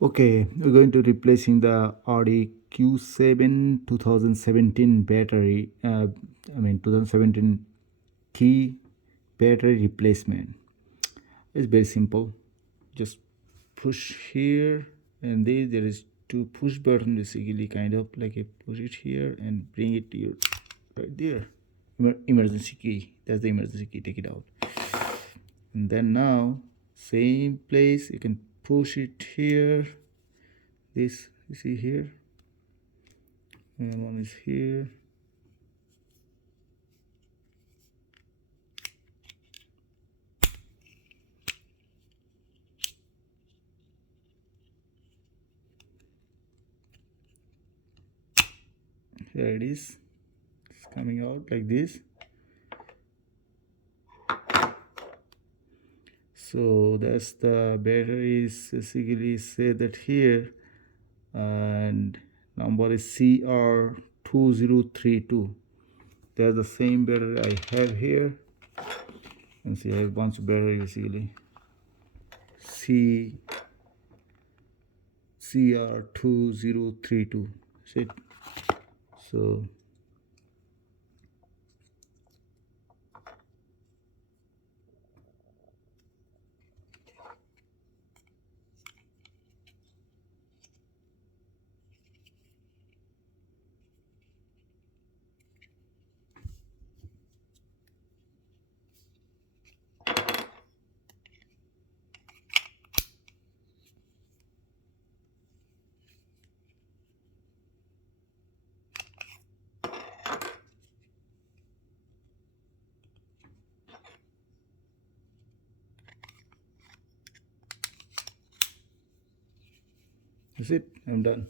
Okay, we're going to replacing the Audi Q7 2017 battery. 2017 key battery replacement. It's very simple. Just push here, and there is two push button basically, kind of like a push it here and bring it to your right there. Emergency key. That's the emergency key. Take it out, and then now same place. You can push it here. This you see here, and one is here. Here it is. It's coming out like this. So that's the batteries basically say that here, and number is CR2032. That's the same battery I have here. And see, I have a bunch of battery basically. CR2032. See it? So that's it. I'm done.